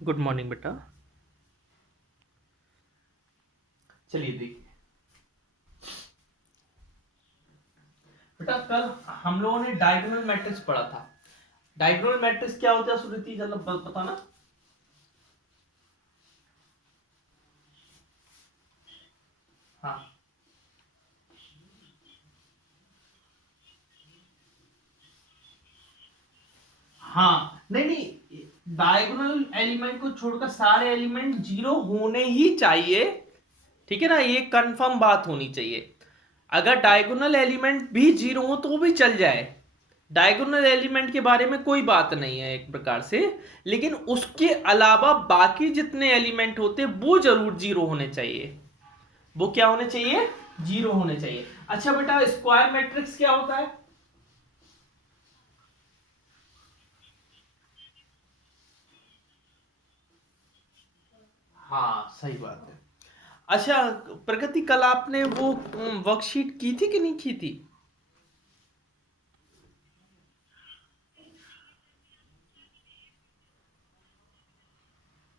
Good morning बेटा। चलिए देखिए बेटा, कल हम लोगों ने डायगोनल मैट्रिक्स पढ़ा था। डायगोनल मैट्रिक्स क्या होता है सुरीति, जरा पता ना। हाँ हाँ, नहीं नहीं, डायगोनल एलिमेंट को छोड़कर सारे एलिमेंट जीरो होने ही चाहिए। ठीक है ना, ये कंफर्म बात होनी चाहिए। अगर डायगोनल एलिमेंट भी जीरो हो तो भी चल जाए, डायगोनल एलिमेंट के बारे में कोई बात नहीं है एक प्रकार से। लेकिन उसके अलावा बाकी जितने एलिमेंट होते हैं वो जरूर जीरो होने चाहिए। वो क्या होने चाहिए? जीरो होने चाहिए। अच्छा बेटा, स्क्वायर मैट्रिक्स क्या होता है? हाँ सही बात है। अच्छा प्रगति, कल आपने वो वर्कशीट की थी कि नहीं की थी?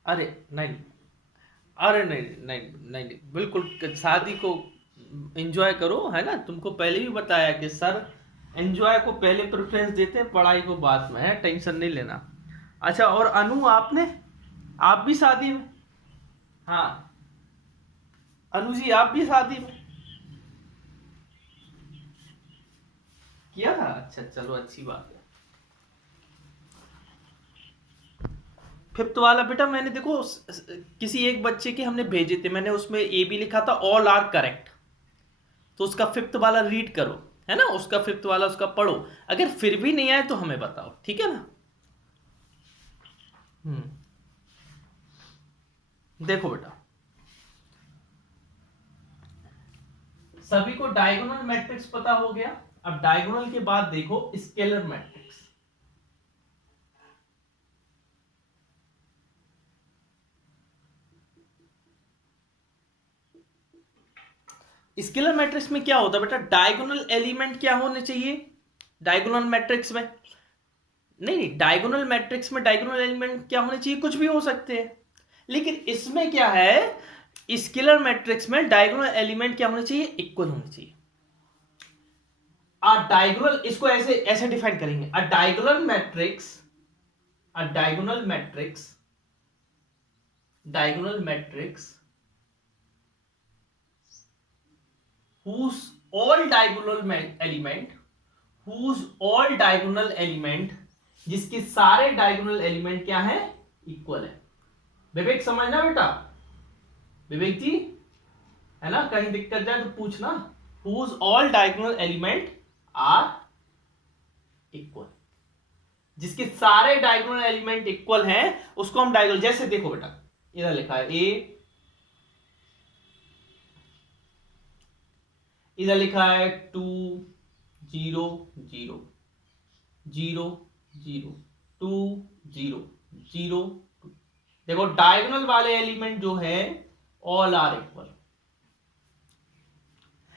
अरे नहीं, अरे नहीं नहीं नहीं नहीं, बिल्कुल शादी को एंजॉय करो, है ना। तुमको पहले भी बताया कि सर एंजॉय को पहले प्रेफरेंस देते हैं, पढ़ाई को बाद में, है, टेंशन नहीं लेना। अच्छा, और अनु आपने, आप भी शादी में? हाँ, अनु जी आप भी शादी में किया था? अच्छा चलो, अच्छी बात है। फिफ्थ वाला बेटा, मैंने देखो किसी एक बच्चे के हमने भेजे थे, मैंने उसमें ए भी लिखा था, ऑल आर करेक्ट। तो उसका फिफ्थ वाला रीड करो, है ना, उसका फिफ्थ वाला उसका पढ़ो। अगर फिर भी नहीं आए तो हमें बताओ, ठीक है ना। हम्म, देखो बेटा, सभी को डायगोनल मैट्रिक्स पता हो गया। अब डायगोनल के बाद देखो स्केलर मैट्रिक्स। स्केलर मैट्रिक्स में क्या होता है बेटा? डायगोनल एलिमेंट क्या होने चाहिए डायगोनल मैट्रिक्स में? नहीं नहीं, डायगोनल मैट्रिक्स में डायगोनल एलिमेंट क्या होने चाहिए? कुछ भी हो सकते हैं। लेकिन इसमें क्या है, स्केलर मैट्रिक्स में डायगोनल एलिमेंट क्या होने चाहिए? इक्वल होने चाहिए। डायगोनल, इसको ऐसे ऐसे डिफाइन करेंगे, अ डायगोनल मैट्रिक्स, अ diagonal matrix, diagonal matrix whose all diagonal element, whose all diagonal element, जिसके सारे डायगोनल एलिमेंट क्या है? इक्वल है। विवेक समझना बेटा, विवेक जी, है ना, कहीं दिक्कत जाए तो पूछना। whose all diagonal element are equal, जिसके सारे डायगोनल एलिमेंट इक्वल हैं उसको हम डायगोनल, जैसे देखो बेटा, इधर लिखा है ए, इधर लिखा है 2 0 0 0 0 2 0 0 2। देखो डायगोनल वाले एलिमेंट जो है ऑल आर इक्वल।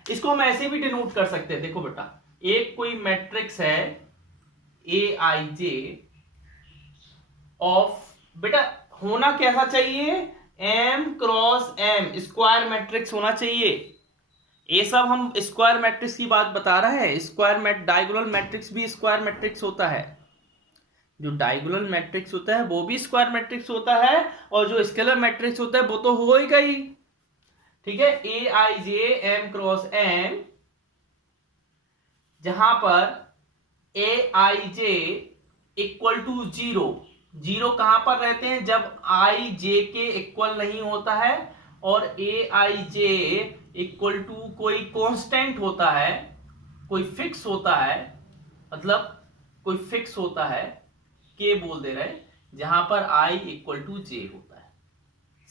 इसको हम ऐसे भी डिनोट कर सकते हैं, देखो बेटा, एक कोई मैट्रिक्स है ए आई जे ऑफ, बेटा होना कैसा चाहिए? M cross m, square matrix होना चाहिए। ये सब हम स्क्वायर मैट्रिक्स की बात बता रहे हैं। स्क्वायर डायगोनल मैट्रिक्स भी स्क्वायर मैट्रिक्स होता है। जो डायगोनल मैट्रिक्स होता है वो भी स्क्वायर मैट्रिक्स होता है, और जो स्केलर मैट्रिक्स होता है वो तो होएगा ही। ठीक है, ए आई जे एम क्रॉस एम, जहां पर ए आई J equal to zero. Zero कहां पर रहते हैं? जब आई जे के इक्वल नहीं होता है, और ए आई जे इक्वल टू कोई कांस्टेंट होता है, कोई फिक्स होता है, मतलब कोई फिक्स होता है, के बोल दे रहे, जहां पर आई इक्वल टू जे होता है।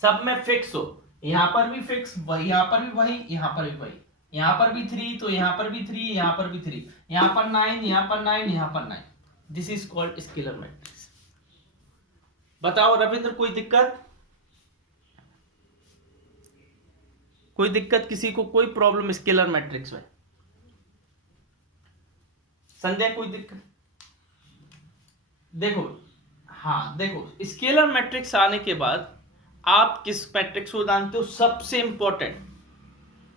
सब में फिक्स हो, यहां पर भी फिक्स, यहां पर भी वही, यहां पर भी वही, यहां पर भी थ्री तो यहां पर भी थ्री, यहां पर भी थ्री, यहां पर नाइन, यहां पर नाइन, यहां पर nine. This is called scalar matrix. बताओ रविंद्र, कोई दिक्कत? कोई दिक्कत किसी को? कोई प्रॉब्लम स्केलर मैट्रिक्स में? संध्या कोई दिक्कत? देखो, हाँ देखो, स्केलर मैट्रिक्स आने के बाद आप किस मैट्रिक्स को जानते हो? सबसे इंपॉर्टेंट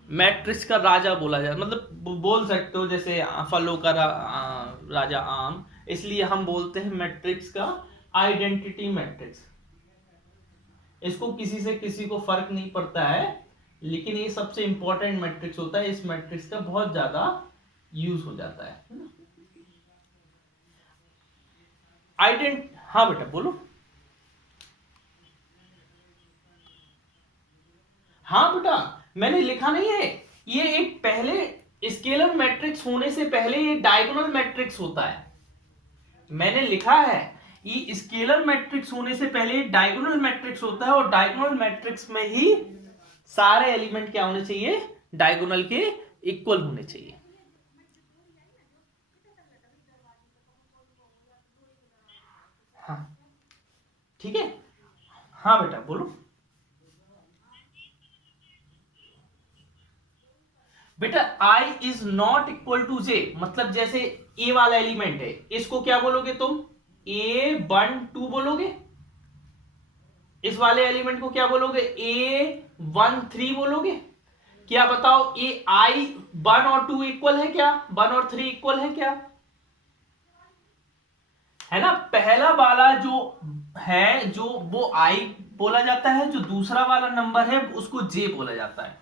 मैट्रिक्स का राजा बोला जाए, मतलब बोल सकते हो जैसे फलों का राजा आम, इसलिए हम बोलते हैं मैट्रिक्स का आइडेंटिटी मैट्रिक्स। इसको किसी से किसी को फर्क नहीं पड़ता है, लेकिन ये सबसे इंपॉर्टेंट मैट्रिक्स होता है। इस मैट्रिक्स का बहुत ज्यादा यूज हो जाता है। हाँ बेटा बोलो। हाँ बेटा, मैंने लिखा नहीं है, ये एक पहले स्केलर मैट्रिक्स होने से पहले ये डायगोनल मैट्रिक्स होता है। मैंने लिखा है ये स्केलर मैट्रिक्स होने से पहले डायगोनल मैट्रिक्स होता है, और डायगोनल मैट्रिक्स में ही सारे एलिमेंट क्या होने चाहिए? डायगोनल के इक्वल होने चाहिए। हाँ ठीक है। हाँ बेटा बोलो। बेटा i is not equal to j, मतलब जैसे a वाला एलिमेंट है, इसको क्या बोलोगे तुम? a12 बोलोगे। इस वाले एलिमेंट को क्या बोलोगे? a13 बोलोगे। क्या बताओ, ए आई 1 और 2 इक्वल है क्या? 1 और 3 इक्वल है क्या? है ना। पहला वाला जो है, जो वो आई बोला जाता है, जो दूसरा वाला नंबर है उसको जे बोला जाता है।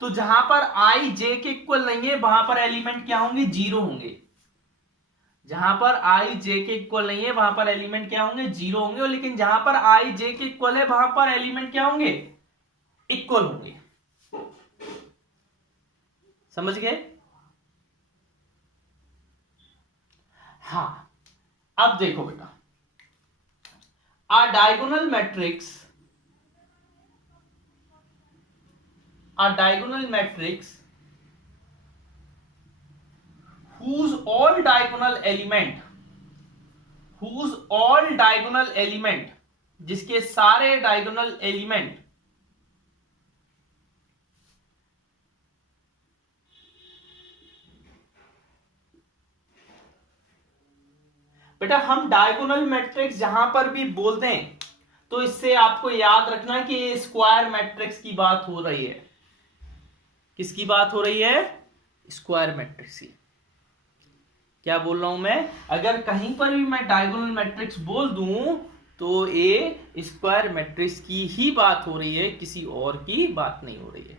तो जहां पर आई जे के इक्वल नहीं है, वहां पर एलिमेंट क्या होंगे? जीरो होंगे। जहां पर आई जे के इक्वल नहीं है, वहां पर एलिमेंट क्या होंगे? जीरो होंगे। लेकिन जहां पर आई जे के इक्वल है, वहां पर एलिमेंट क्या होंगे? इक्वल होंगे। समझ गए? हाँ, अब देखो बेटा, a diagonal matrix, a diagonal matrix whose all diagonal element, whose all diagonal element, जिसके सारे डायगोनल एलिमेंट बेटा, हम डायगोनल मैट्रिक्स जहां पर भी बोलते हैं तो इससे आपको याद रखना कि ये स्क्वायर मैट्रिक्स की बात हो रही है। किसकी बात हो रही है? स्क्वायर मैट्रिक्स की। क्या बोल रहा हूं मैं? अगर कहीं पर भी मैं डायगोनल मैट्रिक्स बोल दूं तो ये स्क्वायर मैट्रिक्स की ही बात हो रही है, किसी और की बात नहीं हो रही है।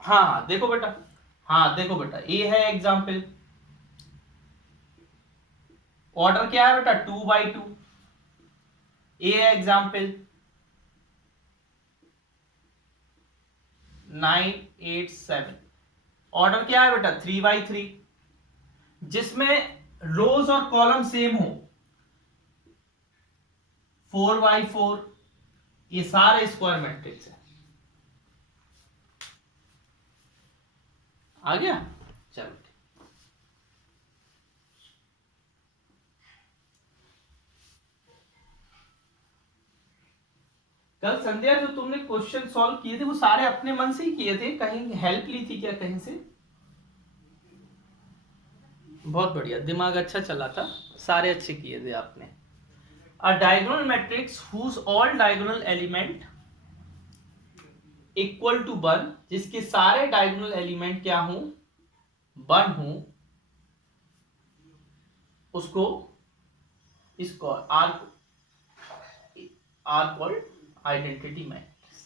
हाँ देखो बेटा, हाँ देखो बेटा, ये है एग्जाम्पल। ऑर्डर क्या है बेटा? 2/2। ए है एग्जाम्पल 987। ऑर्डर क्या है बेटा? 3/3, जिसमें रोज और कॉलम सेम हो। 4/4। ये सारे स्क्वायर मैट्रिक्स है। आ गया? चलो, कल संध्या जो तुमने क्वेश्चन सॉल्व किए थे वो सारे अपने मन से ही किए थे, कहीं हेल्प ली थी क्या कहीं से? बहुत बढ़िया, दिमाग अच्छा चला था, सारे अच्छे किए थे आपने। A diagonal matrix whose all diagonal element equal to 1, जिसके सारे डायगोनल एलिमेंट क्या हो? 1 हो, उसको इसको आर कॉल्ड आइडेंटिटी मैट्रिक्स,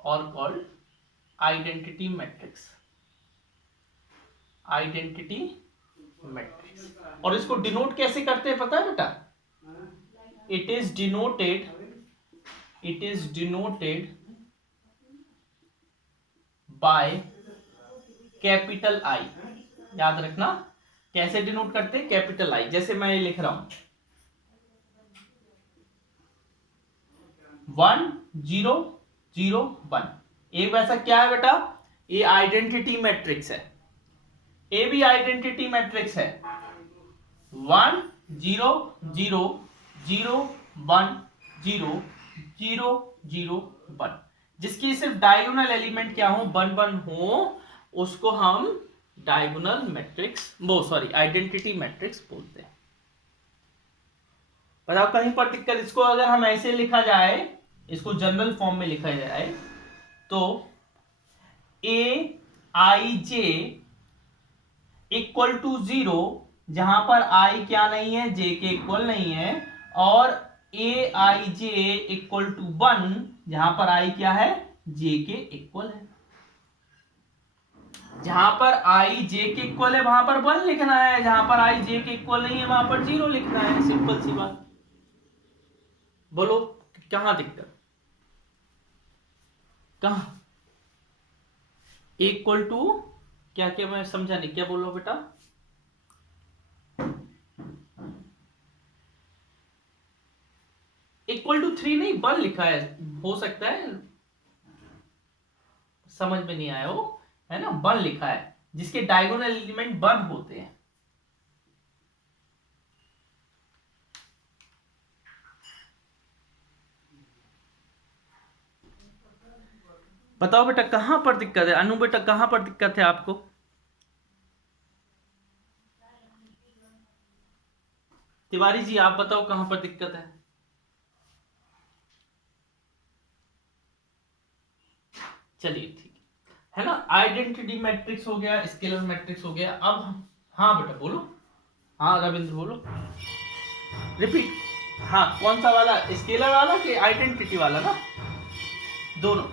और called identity matrix, identity matrix. और इसको डिनोट कैसे करते हैं पता है बेटा? It is denoted by capital I. याद रखना, कैसे डिनोट करते हैं? Capital I. जैसे मैं ये लिख रहा हूं 1 0 0 1। एक वैसा क्या है बेटा? ये आइडेंटिटी मैट्रिक्स है। ए भी आइडेंटिटी मैट्रिक्स है। 1 0 0 0 1 0 0 0 1, जिसकी सिर्फ डायगोनल एलिमेंट क्या हो? 1 1 हो, उसको हम डायगोनल मैट्रिक्स, वो सॉरी आइडेंटिटी मैट्रिक्स बोलते हैं। बताओ कहीं पर टिक कर, इसको अगर हम ऐसे लिखा जाए, इसको जनरल फॉर्म में लिखा जाए तो ए आई जे इक्वल टू 0, जहां पर आई क्या नहीं है, जे के इक्वल नहीं है, और ए आई जे इक्वल टू 1, जहां पर आई क्या है, जे के इक्वल है। जहां पर आई जे के इक्वल है वहां पर 1 लिखना है, जहां पर आई जे के इक्वल नहीं है वहां पर 0 लिखना है। सिंपल सी बात। बोलो कहां दिक्कत, कहां इक्वल टू क्या क्या, मैं समझा नहीं, क्या बोलो बेटा? इक्वल टू 3 नहीं, 1 लिखा है, हो सकता है समझ में नहीं आया हो, है ना, 1 लिखा है जिसके डायगोनल एलिमेंट 1 होते हैं। बताओ बेटा कहां पर दिक्कत है, अनु बेटा कहां पर दिक्कत है आपको? तिवारी जी आप बताओ कहां पर दिक्कत है? चलिए ठीक है ना, आइडेंटिटी मैट्रिक्स हो गया, स्केलर मैट्रिक्स हो गया। अब हाँ बेटा बोलो, हाँ रविंद्र बोलो, रिपीट। हाँ कौन सा वाला, स्केलर वाला कि आइडेंटिटी वाला ना? दोनों।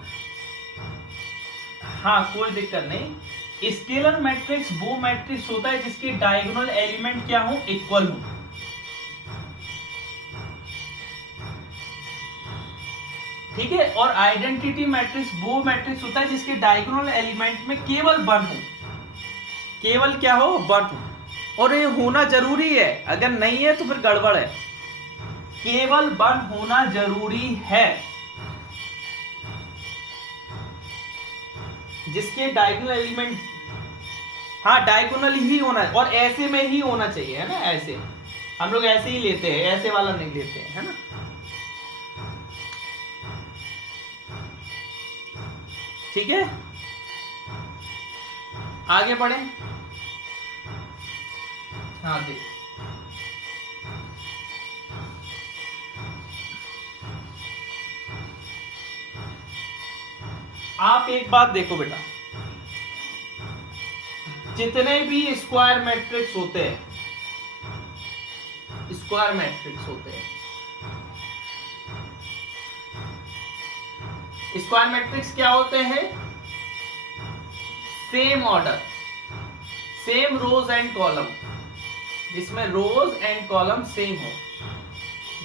हाँ कोई दिक्कत नहीं। स्केलर मैट्रिक्स वो मैट्रिक्स होता है जिसके डायगोनल एलिमेंट क्या हो, इक्वल हो। ठीक है, और आइडेंटिटी मैट्रिक्स वो मैट्रिक्स होता है जिसके डायगोनल एलिमेंट में केवल 1 हो, केवल क्या हो, 1 हो। और ये होना जरूरी है, अगर नहीं है तो फिर गड़बड़ है। केवल 1 होना जरूरी है जिसके डायगोनल एलिमेंट, हाँ डायगोनल ही होना है, और ऐसे में ही होना चाहिए, है ना, ऐसे हम लोग ऐसे ही लेते हैं, ऐसे वाला नहीं लेते हैं, है ना। ठीक है, आगे बढ़े। हाँ देख, आप एक बात देखो बेटा, जितने भी स्क्वायर मैट्रिक्स होते हैं, स्क्वायर मैट्रिक्स होते हैं, स्क्वायर मैट्रिक्स क्या होते हैं, same order, same rows and column, जिसमें रोज एंड कॉलम सेम हो।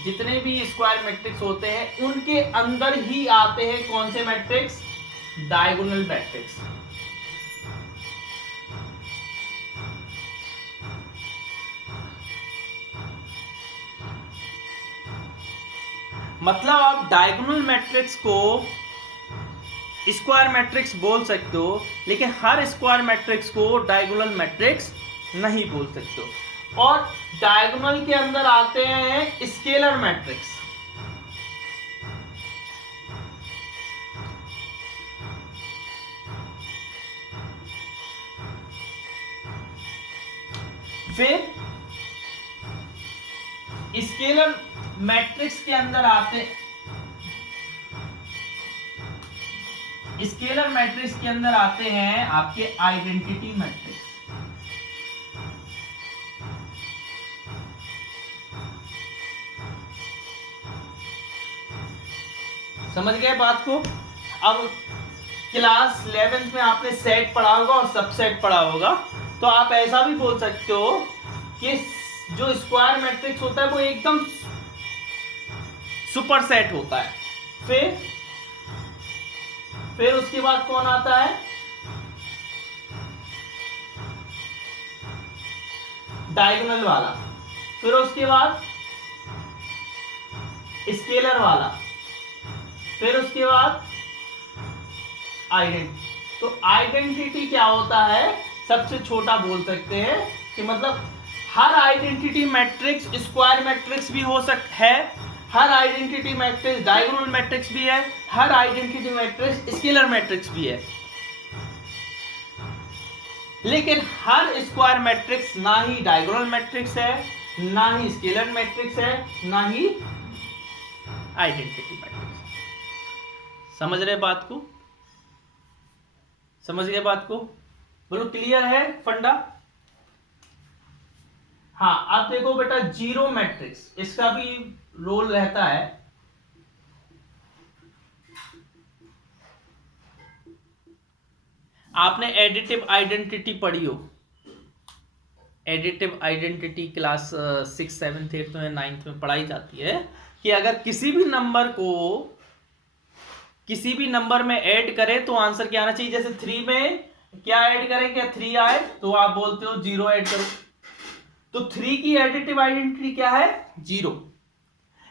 जितने भी स्क्वायर मैट्रिक्स होते हैं उनके अंदर ही आते हैं कौन से मैट्रिक्स, डायगोनल मैट्रिक्स। मतलब आप डायगोनल मैट्रिक्स को स्क्वायर मैट्रिक्स बोल सकते हो, लेकिन हर स्क्वायर मैट्रिक्स को डायगोनल मैट्रिक्स नहीं बोल सकते हो। और डायगोनल के अंदर आते हैं स्केलर मैट्रिक्स। फिर स्केलर मैट्रिक्स के अंदर आते, स्केलर मैट्रिक्स के अंदर आते हैं आपके आइडेंटिटी मैट्रिक्स। समझ गए बात को? अब क्लास 11th में आपने सेट पढ़ा होगा और सबसेट पढ़ा होगा, तो आप ऐसा भी बोल सकते हो कि जो स्क्वायर मैट्रिक्स होता है वो एकदम सुपर सेट होता है। फिर उसके बाद कौन आता है, डायगोनल वाला, फिर उसके बाद स्केलर वाला, फिर उसके बाद आइडेंटिटी। तो आइडेंटिटी क्या होता है, सबसे छोटा बोल सकते हैं कि मतलब हर आइडेंटिटी मैट्रिक्स स्क्वायर मैट्रिक्स भी हो सकता है, हर आइडेंटिटी मैट्रिक्स डायगोनल मैट्रिक्स भी है, हर आइडेंटिटी मैट्रिक्स स्केलर मैट्रिक्स भी है। लेकिन हर स्क्वायर मैट्रिक्स ना ही डायगोनल मैट्रिक्स है, ना ही स्केलर मैट्रिक्स है, ना ही आइडेंटिटी मैट्रिक्स। समझ रहे बात को? समझ गए बात को? बोलो क्लियर है फंडा? हाँ, अब देखो बेटा जीरो मैट्रिक्स, इसका भी रोल रहता है। आपने एडिटिव आइडेंटिटी पढ़ी हो, एडिटिव आइडेंटिटी क्लास 6, 7, 8 में 9 में पढ़ाई जाती है कि अगर किसी भी नंबर को किसी भी नंबर में ऐड करें तो आंसर क्या आना चाहिए। जैसे 3 में क्या ऐड करें, क्या 3 आए तो आप बोलते हो 0 ऐड करो, तो 3 की एडिटिव आइडेंटिटी क्या है, 0।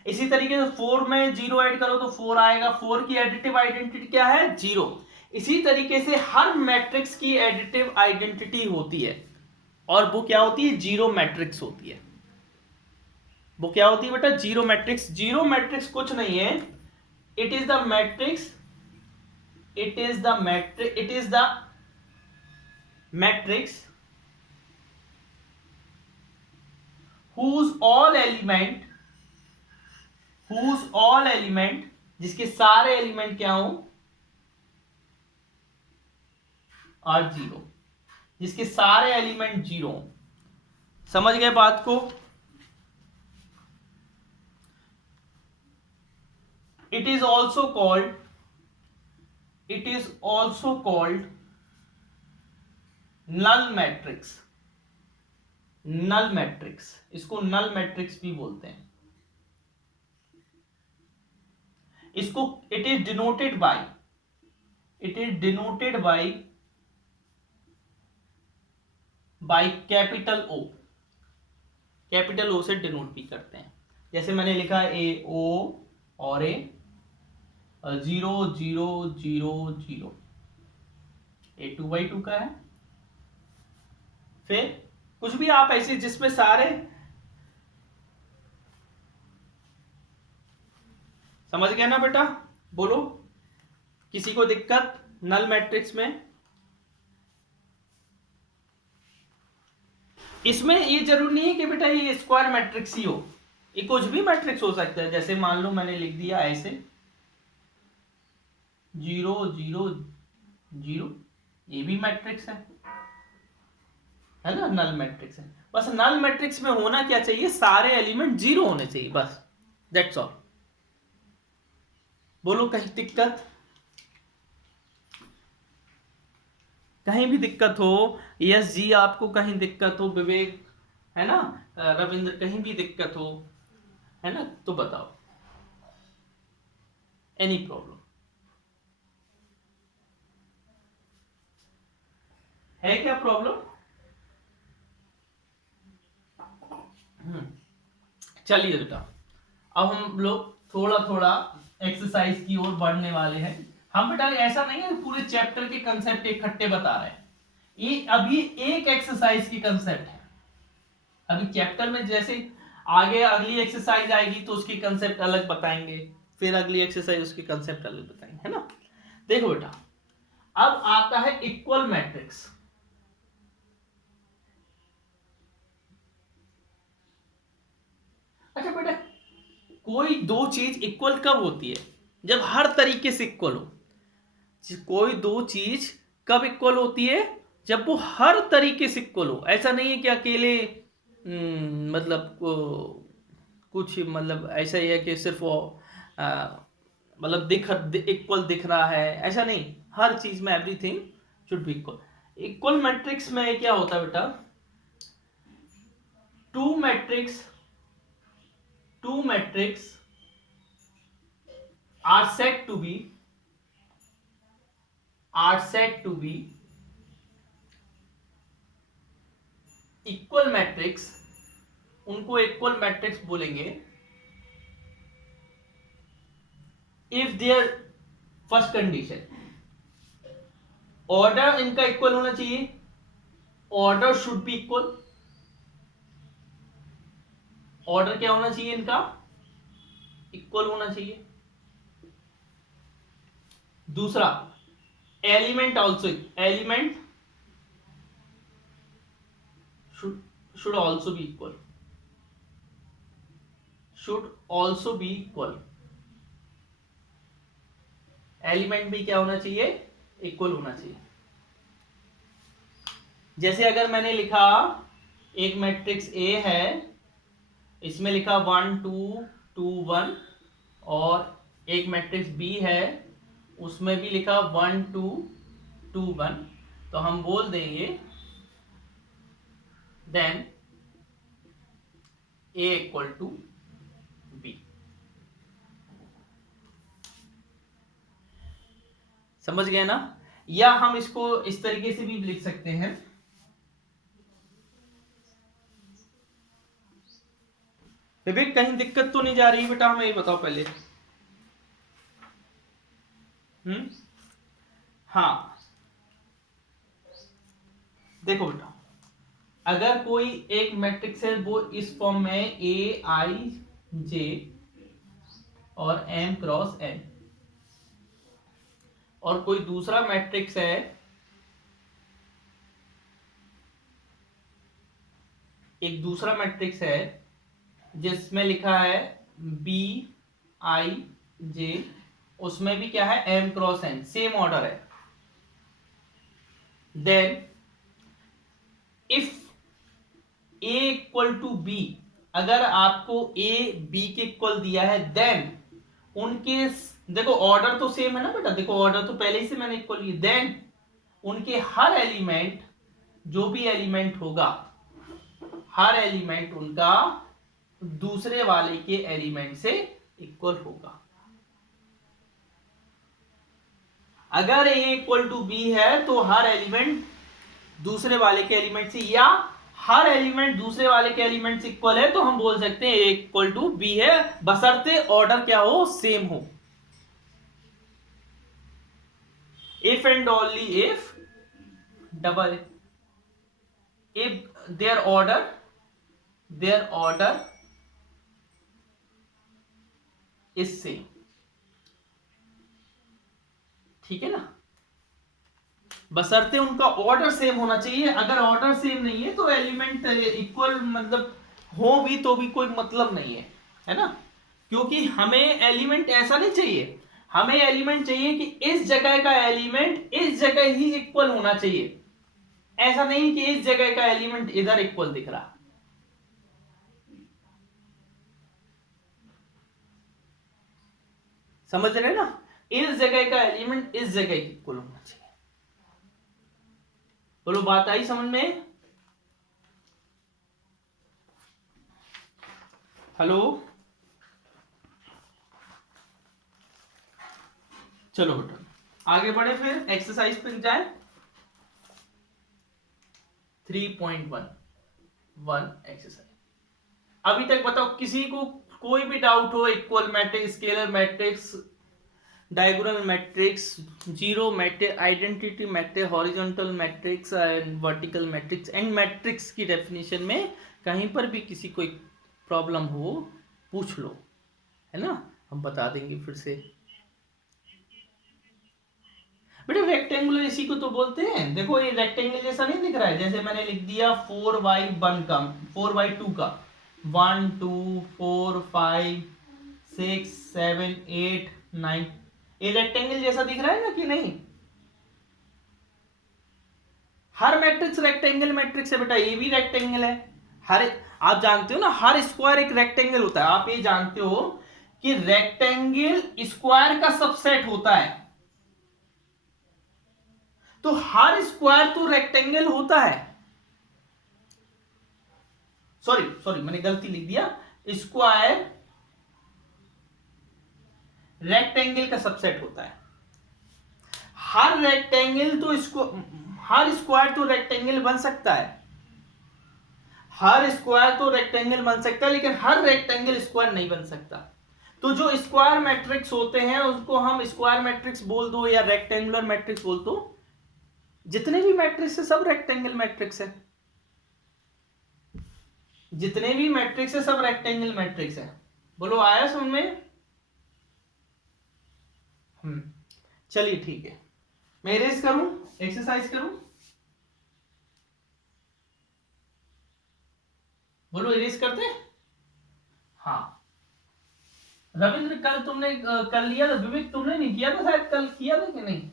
इसी तरीके से 4 में 0 ऐड करो तो 4 आएगा, 4 की एडिटिव आइडेंटिटी क्या है, 0। इसी तरीके से हर मैट्रिक्स की एडिटिव आइडेंटिटी होती है, और वो क्या होती है, जीरो मैट्रिक्स होती है। वो क्या होती है बेटा, जीरो मैट्रिक्स। जीरो मैट्रिक्स कुछ नहीं है, it is the matrix, it is the matrix, it is the matrix whose all element, whose all element, जिसके सारे एलिमेंट क्या हो, आर जीरो, जिसके सारे एलिमेंट जीरो हो। समझ गए बात को? It is also called, it is also called null matrix, null matrix, इसको नल मैट्रिक्स भी बोलते हैं। इसको it is denoted by, it is denoted by capital O, capital O से डिनोट भी करते हैं। जैसे मैंने लिखा ए ओ और ए 0 0 0 0, ए 2/2 का है। फिर कुछ भी आप ऐसे जिसमें सारे, समझ गए ना बेटा? बोलो, किसी को दिक्कत नल मैट्रिक्स में? इसमें ये जरूरी नहीं है कि बेटा ये स्क्वायर मैट्रिक्स ही हो, ये कुछ भी मैट्रिक्स हो सकता है। जैसे मान लो मैंने लिख दिया ऐसे 0 0 0, ये भी मैट्रिक्स है ना, नल मैट्रिक्स है। बस नल मैट्रिक्स में होना क्या चाहिए, सारे एलिमेंट जीरो होने चाहिए, बस दैट्स ऑल। बोलो कहीं दिक्कत, कहीं भी दिक्कत हो, यस जी आपको कहीं दिक्कत हो, विवेक है ना, रविंद्र कहीं भी दिक्कत हो, है ना, तो बताओ, एनी प्रॉब्लम है क्या, प्रॉब्लम? चलिए बेटा, अब हम लोग थोड़ा थोड़ा एक्सरसाइज की ओर बढ़ने वाले हैं। हम बेटा ऐसा नहीं है पूरे चैप्टर के कंसेप्ट इकट्ठे बता रहे हैं, ये अभी एक एक्सरसाइज की कंसेप्ट है। अभी चैप्टर में जैसे आगे अगली एक्सरसाइज आएगी तो उसकी कंसेप्ट अलग बताएंगे, फिर अगली एक्सरसाइज उसकी कंसेप्ट अलग बताएंगे, है ना। देखो बेटा, अब आता है इक्वल मैट्रिक्स। अच्छा बेटा, कोई दो चीज इक्वल कब होती है, जब हर तरीके से इक्वल हो। कोई दो चीज कब इक्वल होती है, जब वो हर तरीके से इक्वल हो। ऐसा नहीं है कि अकेले मतलब कुछ मतलब ऐसा ही है कि सिर्फ वो मतलब इक्वल दिख रहा है, ऐसा नहीं। हर चीज में everything should be equal. Equal matrix में क्या होता है बेटा, two matrix are said to be equal matrix. उनको इक्वल मैट्रिक्स बोलेंगे if there first condition, order इनका इक्वल होना चाहिए, order should be equal. Order क्या होना चाहिए इनका, इक्वल होना चाहिए। दूसरा, element also, element should also be equal, should also be equal, element भी क्या होना चाहिए, इक्वल होना चाहिए। जैसे अगर मैंने लिखा एक मैट्रिक्स ए है, इसमें लिखा 1 2 2 1, और एक मैट्रिक्स बी है उसमें भी लिखा 1 2 2 1, तो हम बोल देंगे then A equal to B. समझ गए ना? या हम इसको इस तरीके से भी लिख सकते हैं, विवेक कहीं दिक्कत तो नहीं जा रही बेटा, हमें ये बताओ पहले। हाँ देखो बेटा, अगर कोई एक मैट्रिक्स है वो इस फॉर्म में ए आई जे और एम क्रॉस एन, और कोई दूसरा मैट्रिक्स है एक दूसरा मैट्रिक्स है जिसमें लिखा है बी आई जे, उसमें भी क्या है M cross N, same order है, then if A equal to B, अगर आपको ए बी के इक्वल दिया है देन उनके, देखो ऑर्डर तो सेम है ना बेटा, देखो ऑर्डर तो पहले ही से मैंने इक्वल लिया, देन उनके हर एलिमेंट, जो भी एलिमेंट होगा, हर एलिमेंट उनका दूसरे वाले के एलिमेंट से इक्वल होगा। अगर ए इक्वल टू बी है तो हर एलिमेंट दूसरे वाले के एलिमेंट से, या हर एलिमेंट दूसरे वाले के एलिमेंट से इक्वल है तो हम बोल सकते हैं ए इक्वल टू बी है, बशर्ते ऑर्डर क्या हो, सेम हो। If and only if double if there order is same, ठीक है ना, बशर्ते उनका ऑर्डर सेम होना चाहिए। अगर ऑर्डर सेम नहीं है तो एलिमेंट इक्वल मतलब हो भी तो भी कोई मतलब नहीं है ना, क्योंकि हमें एलिमेंट ऐसा नहीं चाहिए, हमें एलिमेंट चाहिए कि इस जगह का एलिमेंट इस जगह ही इक्वल होना चाहिए, ऐसा नहीं कि इस जगह का एलिमेंट इधर इक्वल दिख रहा। समझ रहे ना, इस जगह का एलिमेंट इस जगह इक्वल होना चाहिए। बोलो बात आई समझ में? हेलो, चलो बेटा आगे बढ़े, फिर एक्सरसाइज पे जाए। 3.1 एक्सरसाइज। अभी तक बताओ किसी को कोई भी डाउट हो, equal matrix, scalar matrix, diagonal matrix, zero matrix, identity matrix, horizontal matrix and vertical matrix, and matrix की डेफिनेशन में कहीं पर भी किसी को प्रॉब्लम हो पूछ लो, है ना, हम बता देंगे फिर से। बेटा रेक्टेंगुलर इसी को तो बोलते हैं, देखो ये रेक्टेंगल जैसा नहीं दिख रहा है, जैसे मैंने लिख दिया 4/1 का, 4/2 का, 1 2 4 5 6 7 8 9, ये रेक्टेंगल जैसा दिख रहा है ना कि नहीं? हर मैट्रिक्स रेक्टेंगल मैट्रिक्स है बेटा, ये भी रेक्टेंगल है। हर, आप जानते हो ना हर स्क्वायर एक रेक्टेंगल होता है, आप ये जानते हो कि रेक्टेंगल स्क्वायर का सबसेट होता है, तो हर स्क्वायर तो रेक्टेंगल होता है। सॉरी मैंने गलती लिख दिया, स्क्वायर रेक्टेंगल का सबसेट होता है। हर रेक्टेंगल तो इसको, हर स्क्वायर तो रेक्टेंगल बन सकता है, हर स्क्वायर तो रेक्टेंगल बन सकता है, लेकिन हर रेक्टेंगल स्क्वायर नहीं बन सकता। तो जो स्क्वायर मैट्रिक्स होते हैं उसको हम स्क्वायर मैट्रिक्स बोल दो या रेक्टेंगुलर मैट्रिक्स बोल दो, जितने भी मैट्रिक्स है सब रेक्टेंगल मैट्रिक्स है, जितने भी मैट्रिक्स है सब रेक्टेंगल मैट्रिक्स है। बोलो आया समझ में? चलिए ठीक है, मैं इरेज करूं, एक्सरसाइज करूं। बोलो इरेज करते हैं। हाँ रविंद्र कल तुमने कर लिया था, विवेक तुमने नहीं किया था शायद, कल किया था कि नहीं?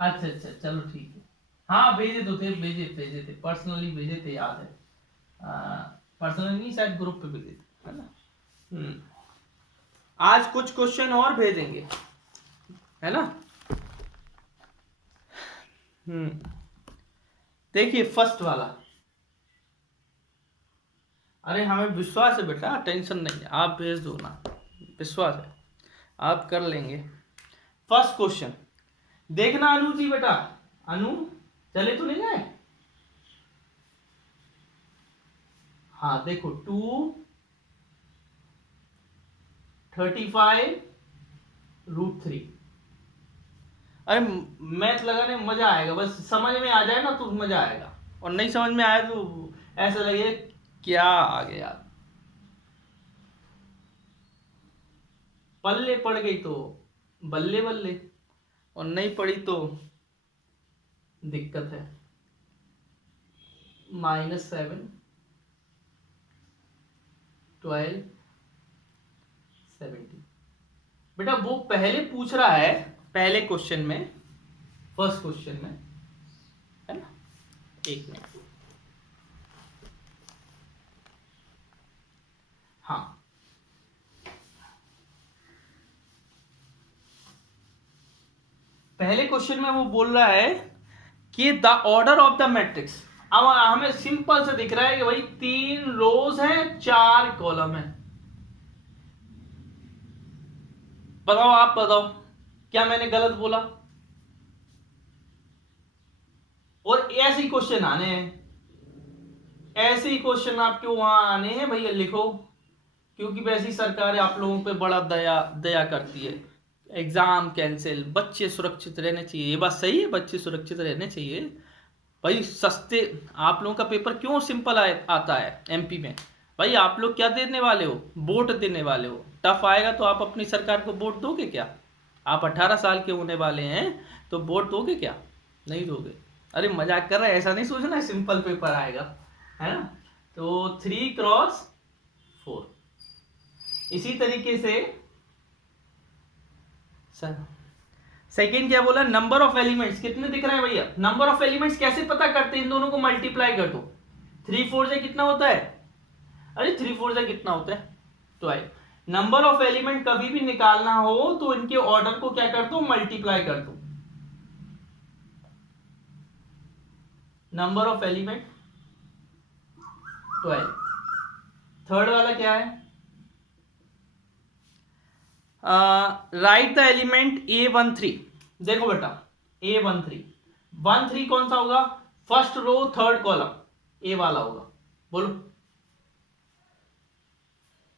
अच्छा अच्छा चलो ठीक है। हाँ भेजे तो थे, भेजे थे पर्सनली भेजे थे, याद है। पर्सनली नहीं, शायद ग्रुप पे भेजे थे, है ना। आज कुछ क्वेश्चन और भेजेंगे, है ना। देखिए फर्स्ट वाला, अरे हमें विश्वास है बेटा, टेंशन नहीं है, आप भेज दो ना, विश्वास है आप कर लेंगे। फर्स्ट क्वेश्चन देखना अनु जी, बेटा अनु चले तो नहीं गए। हाँ देखो 235√3। अरे मैथ लगाने में मजा आएगा, बस समझ में आ जाए ना तो मजा आएगा, और नहीं समझ में आए तो ऐसा लगे क्या आ गया। पल्ले पड़ गई तो बल्ले बल्ले, और नहीं पड़ी तो दिक्कत है। -7 12 70। बेटा वो पहले पूछ रहा है, पहले क्वेश्चन में, फर्स्ट क्वेश्चन में, है ना। एक मिनट, हाँ पहले क्वेश्चन में वो बोल रहा है कि the order of the matrix. अब हमें सिंपल से दिख रहा है कि भाई 3 रोज हैं 4 कॉलम है। बताओ, आप बताओ क्या मैंने गलत बोला? और ऐसे ही क्वेश्चन आने हैं, ऐसे ही क्वेश्चन आपके वहां आने हैं भैया, लिखो, क्योंकि वैसी सरकार आप लोगों पे बड़ा दया दया करती है। एग्जाम कैंसिल, बच्चे सुरक्षित रहने चाहिए, ये बात सही है, बच्चे सुरक्षित रहने चाहिए भाई। सस्ते आप लोगों का पेपर क्यों सिंपल आता है एमपी में? भाई आप लोग क्या देने वाले हो? वोट देने वाले हो। टफ आएगा तो आप अपनी सरकार को वोट दोगे क्या? आप 18 साल के होने वाले हैं तो वोट दोगे क्या? नहीं दोगे। अरे मजाक कर रहा है, ऐसा नहीं सोचना है सिंपल पेपर आएगा, है ना। तो 3x4, इसी तरीके से सेकेंड क्या बोला, नंबर ऑफ एलिमेंट्स कितने दिख रहे हैं भैया? नंबर ऑफ एलिमेंट्स कैसे पता करते हैं? इन दोनों को मल्टीप्लाई कर दो, 3 4 से कितना होता है? अरे 3 4 से कितना होता है? 12। नंबर ऑफ एलिमेंट कभी भी निकालना हो तो इनके ऑर्डर को क्या कर दो, मल्टीप्लाई कर दो। Number of element 12। थर्ड वाला क्या है? Write the element A13। देखो बेटा A13, 13 कौन सा होगा? First row third column A वाला होगा। बोलो,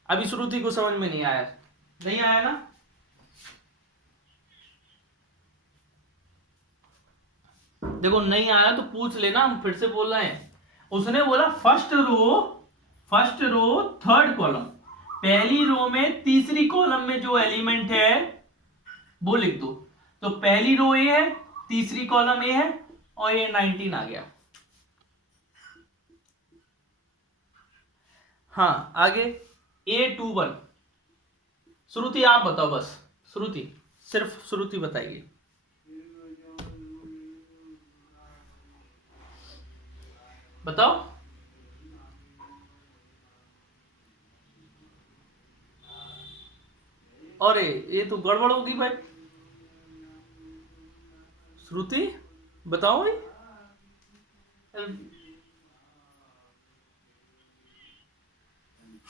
अभी श्रुति को समझ में नहीं आया? नहीं आया ना? देखो नहीं आया तो पूछ लेना, हम फिर से बोल रहे हैं। उसने बोला फर्स्ट रो थर्ड कॉलम, पहली रो में तीसरी कॉलम में जो एलिमेंट है वो लिख दो। तो पहली रो ए है, तीसरी कॉलम ए है, और ये 19 आ गया। हाँ आगे A21। श्रुति आप बताओ, बस श्रुति, सिर्फ श्रुति बताइए। बताओ। अरे ये तो गड़बड़ होगी भाई। श्रुति बताओ भाई।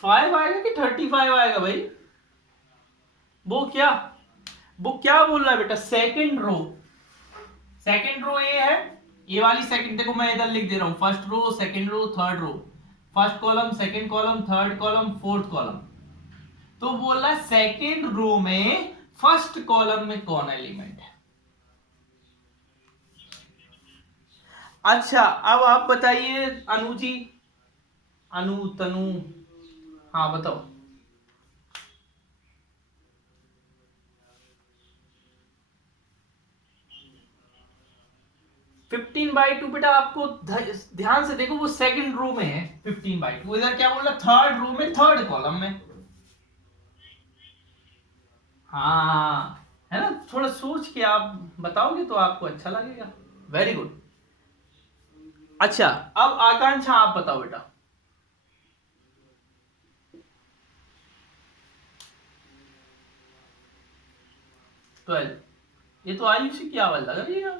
5 आएगा कि 35 आएगा भाई? वो क्या बोल रहा है बेटा? सेकंड रो ए है, ये वाली सेकंड, देखो मैं इधर लिख दे रहा हूं, first row second row third row, first column second column third column fourth column. तो बोल रहा है सेकंड रो में फर्स्ट कॉलम में कौन एलिमेंट है? अच्छा अब आप बताइए अनु जी, अनु तनु, हाँ बताओ। 15/2 बेटा आपको ध्यान से देखो, वो सेकंड रो में है 15/2, इधर क्या बोला, थर्ड रो में थर्ड कॉलम में। हाँ है ना, थोड़ा सोच के आप बताओगे तो आपको अच्छा लगेगा। Very good. अच्छा अब आकांक्षा आप बताओ बेटा। 12, ये तो आयुषी की आवाज लग रही है।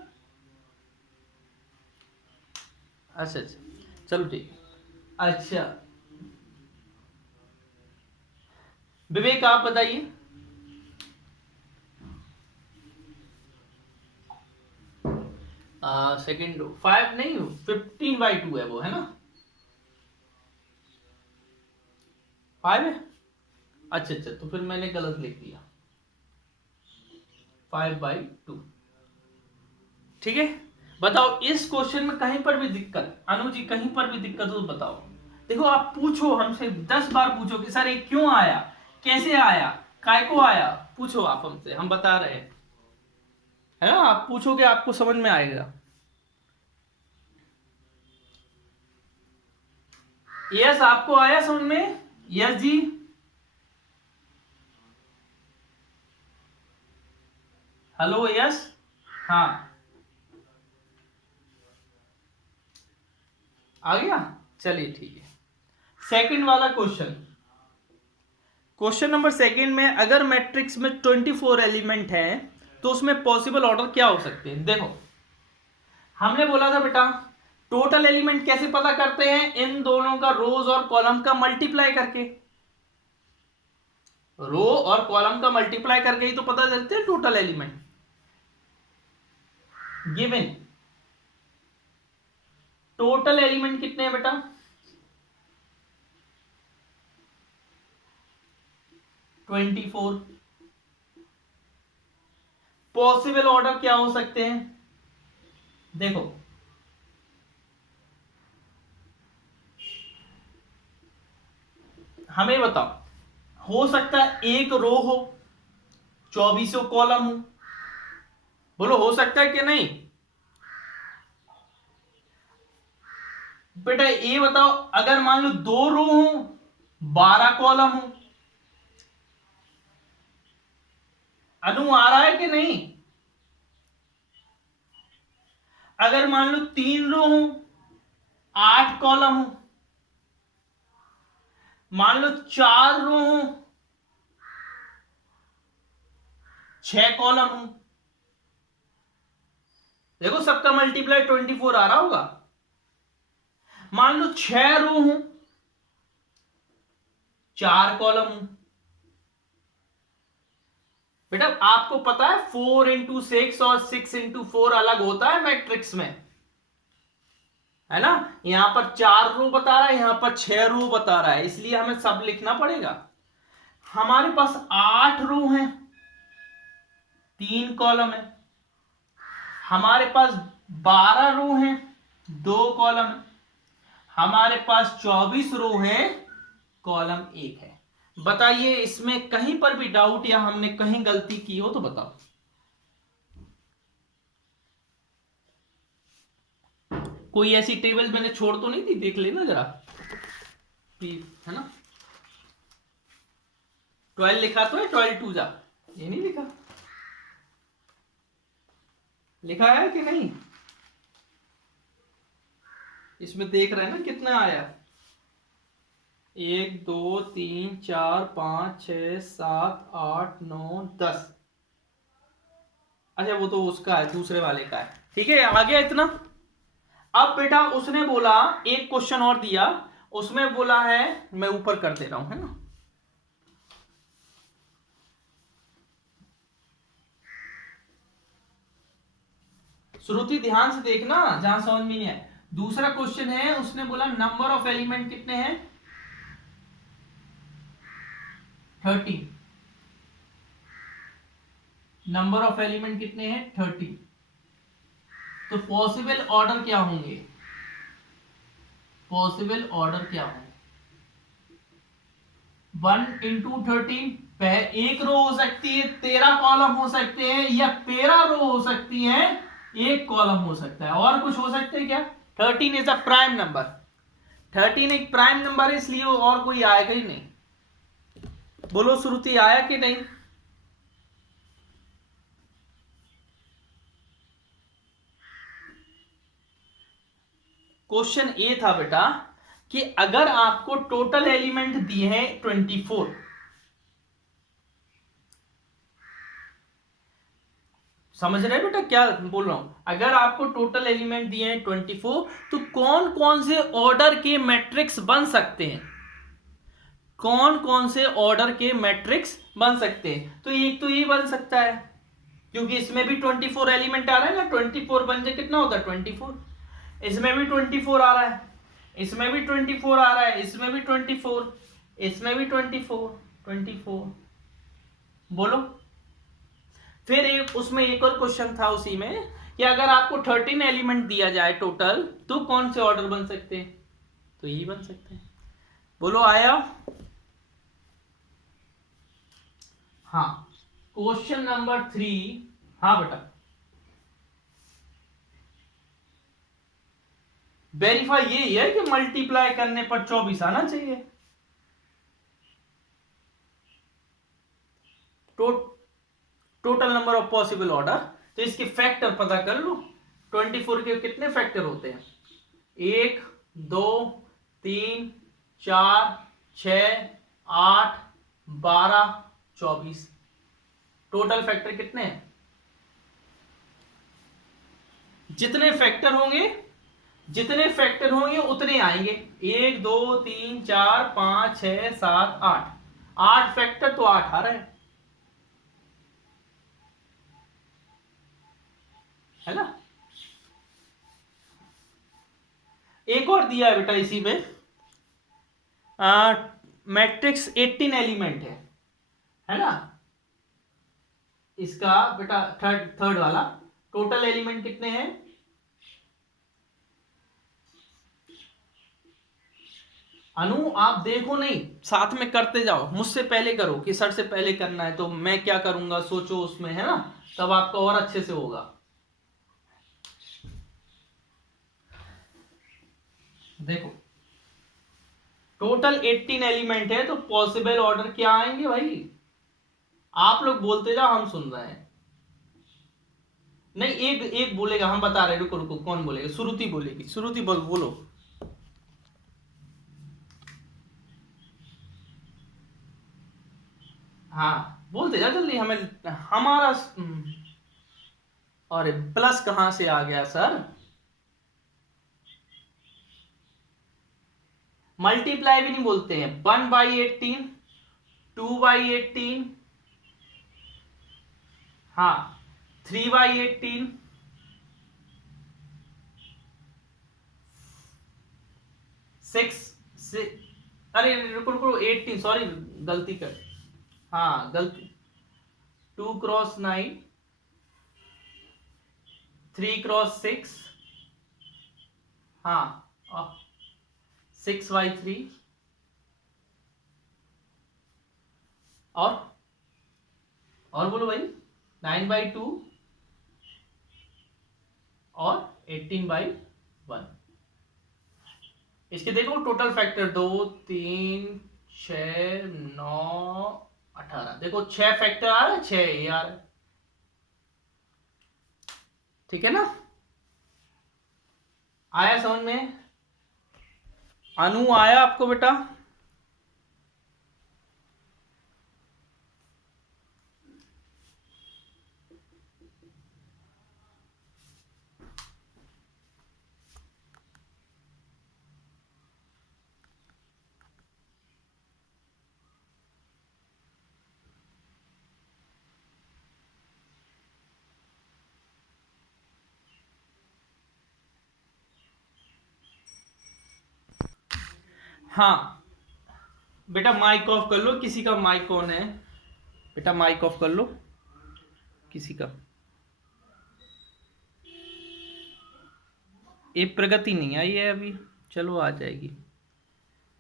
अच्छा अच्छा चलो ठीक। अच्छा विवेक आप बताइए। सेकेंड रो 5 नहीं, 15/2 है वो, है ना, 5 है। अच्छा अच्छा तो फिर मैंने गलत लिख दिया, 5/2। ठीक है, बताओ इस क्वेश्चन में कहीं पर भी दिक्कत, अनु जी कहीं पर भी दिक्कत हो तो बताओ। देखो आप पूछो हमसे 10 बार पूछो कि सर ये क्यों आया, कैसे आया, काय को आया, पूछो आप हमसे, हम बता रहे हैं, है ना, आप पूछोगे आपको समझ में आएगा। यस आपको आया समझ में, यस जी। Hello yes. हाँ आ गया, चलिए ठीक है। सेकंड वाला क्वेश्चन, क्वेश्चन नंबर सेकंड में, अगर मैट्रिक्स में 24 एलिमेंट है तो उसमें पॉसिबल ऑर्डर क्या हो सकते हैं। देखो हमने बोला था बेटा टोटल एलिमेंट कैसे पता करते हैं, इन दोनों का रोज और कॉलम का मल्टीप्लाई करके, रो और कॉलम का मल्टीप्लाई करके ही तो पता चलते हैं total element. Given total element कितने हैं बेटा, 24। पॉसिबल ऑर्डर क्या हो सकते हैं, देखो हमें बताओ, हो सकता है एक रो हो 24 कॉलम हो, बोलो हो सकता है कि नहीं। बेटा ये बताओ, अगर मान लो 2 रो हो 12 कॉलम हो, अनु आ रहा है कि नहीं। अगर मान लो 3 रो हो 8 कॉलम हो, मान लो 4 रो हो 6 कॉलम हो, देखो सबका मल्टीप्लाई 24 आ रहा होगा। मान लो 6 रो हो 4 कॉलम हो, बेटा आपको पता है 4x6 और 6x4 अलग होता है मैट्रिक्स में, है ना, यहां पर 4 रो बता रहा है, यहां पर 6 रो बता रहा है, इसलिए हमें सब लिखना पड़ेगा। हमारे पास 8 रो हैं 3 कॉलम है, हमारे पास 12 रो हैं 2 कॉलम है, हमारे पास 24 रो है कॉलम 1 है। बताइए इसमें कहीं पर भी डाउट या हमने कहीं गलती की हो तो बताओ। कोई ऐसी टेबल मैंने छोड़ तो नहीं थी, देख लेना जरा प्लीज, है ना। 12 लिखा तो है, 12 2 जा, ये नहीं लिखा, लिखा है कि नहीं, इसमें देख रहे हैं ना कितना आया, 1 2 3 4 5 6 7 8 9 10। अच्छा वो तो उसका है, दूसरे वाले का है, ठीक है आ गया इतना। अब बेटा उसने बोला एक क्वेश्चन और दिया, उसमें बोला है, मैं ऊपर कर दे रहा हूं, है ना, श्रुति ध्यान से देखना जहां समझ में नहीं है। दूसरा क्वेश्चन है, उसने बोला नंबर ऑफ एलिमेंट कितने हैं, 30। नंबर ऑफ एलिमेंट कितने हैं, 30। तो पॉसिबल ऑर्डर क्या होंगे, पॉसिबल ऑर्डर क्या होंगे, 1 इंटू 13, एक रो हो सकती है 13 कॉलम हो सकते हैं, या 13 रो हो सकती हैं एक कॉलम हो सकता है, और कुछ हो सकते है क्या? 13 इज अ प्राइम नंबर, 13 एक प्राइम नंबर है, इसलिए और कोई आएगा ही नहीं। बोलो श्रुति, आया कि नहीं? क्वेश्चन ए था बेटा कि अगर आपको टोटल एलिमेंट दिए हैं 24, समझ रहे बेटा क्या बोल रहा हूं? अगर आपको टोटल एलिमेंट दिए हैं 24, तो कौन कौन से ऑर्डर के मैट्रिक्स बन सकते हैं? कौन कौन से ऑर्डर के मैट्रिक्स बन सकते हैं? तो एक तो ये बन सकता है, क्योंकि इसमें भी 24 एलिमेंट आ रहा है ना, 24 बन जाए कितना होता है 24, इसमें भी 24 आ रहा है, इसमें भी 24 आ रहा है, इसमें भी 24, इसमें भी 24 बोलो। फिर एक उसमें एक और क्वेश्चन था उसी में कि अगर आपको 13 एलिमेंट दिया जाए टोटल, तो कौन से ऑर्डर बन सकते हैं? तो यही बन सकते हैं। बोलो आया? हाँ, क्वेश्चन नंबर 3। हाँ बेटा, वेरीफाई यही है कि मल्टीप्लाई करने पर 24 आना चाहिए। Total number of possible order, तो इसके फैक्टर पता कर लो। 24 के कितने फैक्टर होते हैं? 1 2 3 4 6 8 12 24। टोटल फैक्टर कितने हैं? जितने फैक्टर होंगे, जितने फैक्टर होंगे उतने आएंगे। 1 2 3 4 5 6 7 8, 8 फैक्टर तो 8 आ रहे हैं, है ना? एक और दिया है बेटा इसी में, मैट्रिक्स 18 एलिमेंट है ना? इसका बेटा थर्ड वाला टोटल एलिमेंट कितने हैं? अनु आप देखो नहीं, साथ में करते जाओ, मुझसे पहले करो कि सर से पहले करना है तो मैं क्या करूंगा सोचो उसमें, है ना? तब आपका और अच्छे से होगा। देखो टोटल 18 एलिमेंट है, तो पॉसिबल ऑर्डर क्या आएंगे भाई? आप लोग बोलते जाओ, हम सुन रहे हैं। नहीं, एक एक बोलेगा, हम बता रहे, रुको रुको, कौन बोलेगा? श्रुति बोलेगी, श्रुति बोलो। हाँ बोलते जा जल्दी, हमें हमारा और प्लस कहां से आ गया सर? मल्टीप्लाई भी नहीं बोलते हैं। 1/18, 2/18, हाँ 3/18, 6, अरे रुको रुको, 18, सॉरी गलती कर, हाँ गलती, 2x9, 3x6, हाँ 6/3, और बोलो भाई, 9/2 और 18/1। इसके देखो टोटल फैक्टर 2 3 6 9 18, देखो 6 फैक्टर आ रहा है, 6 ये आ रहा है, ठीक है ना? आया समझ में? अनु आया आपको बेटा? हाँ बेटा माइक ऑफ कर लो, किसी का माइक ऑन है बेटा, माइक ऑफ कर लो किसी का। ये प्रगति नहीं आई है अभी, चलो आ जाएगी।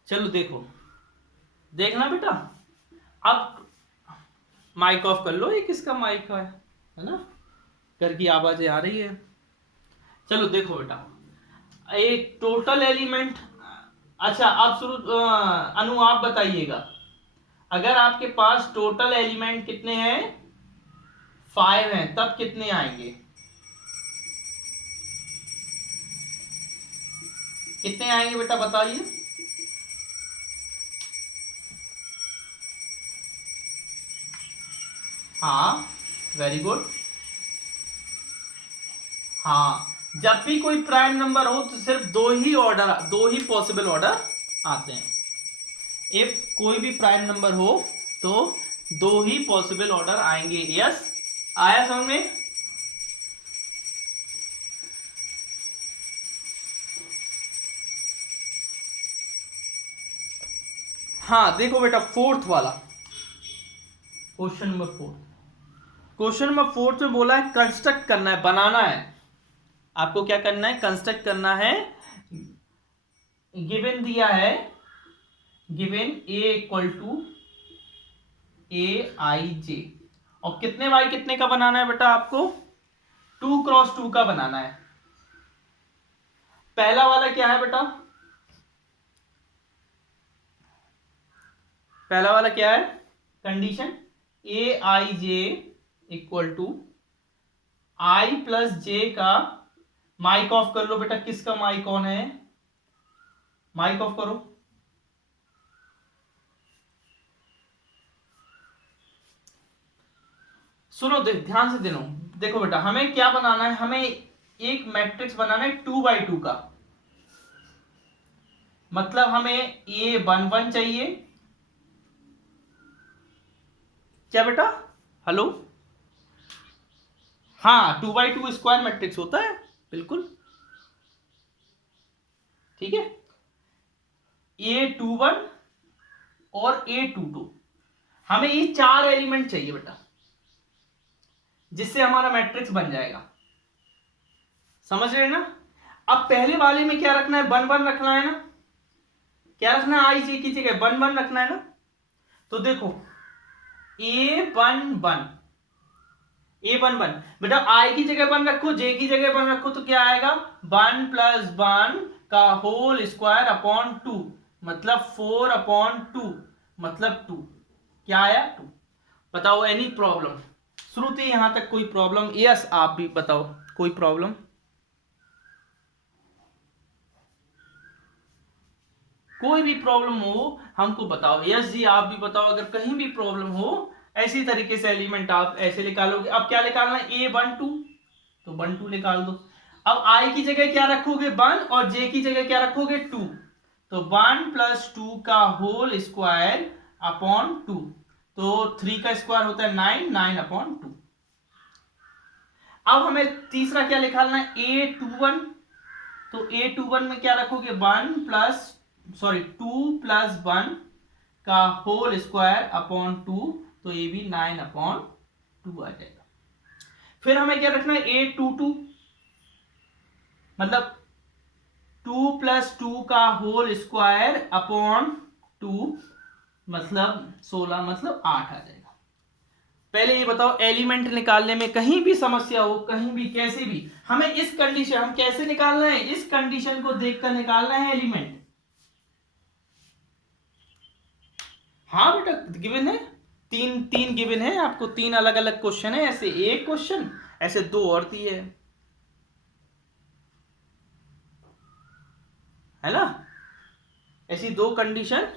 चलो देखो, देखना बेटा, अब माइक ऑफ कर लो। ये किसका माइक है ना? घर की आवाजें आ रही है। चलो देखो बेटा, एक टोटल एलिमेंट। अच्छा अब शुरू, अनु आप बताइएगा, अगर आपके पास टोटल एलिमेंट कितने हैं, 5 हैं, तब कितने आएंगे, कितने आएंगे बेटा बताइए। हाँ वेरी गुड। हाँ, जब भी कोई प्राइम नंबर हो तो सिर्फ दो ही पॉसिबल ऑर्डर आते हैं। इफ कोई भी प्राइम नंबर हो तो दो ही पॉसिबल ऑर्डर आएंगे। यस, आया समझ में। हाँ देखो बेटा, फोर्थ वाला क्वेश्चन नंबर 4, क्वेश्चन नंबर 4 में बोला है कंस्ट्रक्ट करना है, बनाना है। आपको क्या करना है, कंस्ट्रक्ट करना है। गिवन दिया है, given a equal to aij, और कितने बाई कितने का बनाना है बेटा आपको, 2 क्रॉस 2 का बनाना है। पहला वाला क्या है बेटा, पहला वाला क्या है condition, aij equal to I plus J का, माइक ऑफ कर लो बेटा, किसका माइक ऑन है, माइक ऑफ करो। सुनो ध्यान से देनो, देखो बेटा हमें क्या बनाना है, हमें एक मैट्रिक्स बनाना है 2x2 का, मतलब हमें A11 चाहिए। क्या बेटा, हेलो, हाँ 2x2 स्क्वायर मैट्रिक्स होता है, बिल्कुल ठीक है। A21 और A22, हमें ये 4 एलिमेंट चाहिए बेटा, जिससे हमारा मैट्रिक्स बन जाएगा, समझ रहे हैं ना। अब पहले वाले में क्या रखना है, 1 1 रखना है ना, क्या रखना है, आई जी की जगह 1 1 रखना है ना। तो देखो A11 बेटा, आई की जगह 1 रखो, जे की जगह 1 रखो, तो क्या आएगा, 1 + 1 का होल स्क्वायर अपॉन 2, मतलब 4 अपॉन 2, मतलब 2, क्या आया 2। बताओ एनी प्रॉब्लम, श्रुति यहां तक कोई प्रॉब्लम, यस आप भी बताओ कोई प्रॉब्लम, कोई भी प्रॉब्लम हो हमको बताओ। यस जी आप भी बताओ, अगर कहीं भी प्रॉब्लम हो, ऐसी तरीके से एलिमेंट आप ऐसे निकालोगे। अब क्या निकालना है, A12, तो 12 निकाल दो। अब I की जगह क्या रखोगे, 1, और J की जगह क्या रखोगे, 2, तो 1 + 2 का होल स्क्वायर अपॉन 2, तो 3 का स्क्वायर होता है 9, 9 अपॉन 2। अब हमें तीसरा क्या निकालना है, A21, तो A21 में क्या रखोगे, 2 + 1 का होल स्क्वायर अपॉन 2, तो ये भी 9 अपॉन 2 आ जाएगा। फिर हमें क्या रखना है, A22, मतलब 2 + 2 का होल स्क्वायर अपॉन 2, मतलब 16, मतलब 8 आ जाएगा। पहले ये बताओ, एलिमेंट निकालने में कहीं भी समस्या हो, कहीं भी कैसे भी, हमें इस कंडीशन, हम कैसे निकालना है, इस कंडीशन को देखकर निकालना है एलिमेंट। हाँ बेटा गिवन है, तीन गिवन है आपको, 3 अलग अलग क्वेश्चन है, ऐसे एक क्वेश्चन, ऐसे 2 और दिए है ना, ऐसी 2 कंडीशन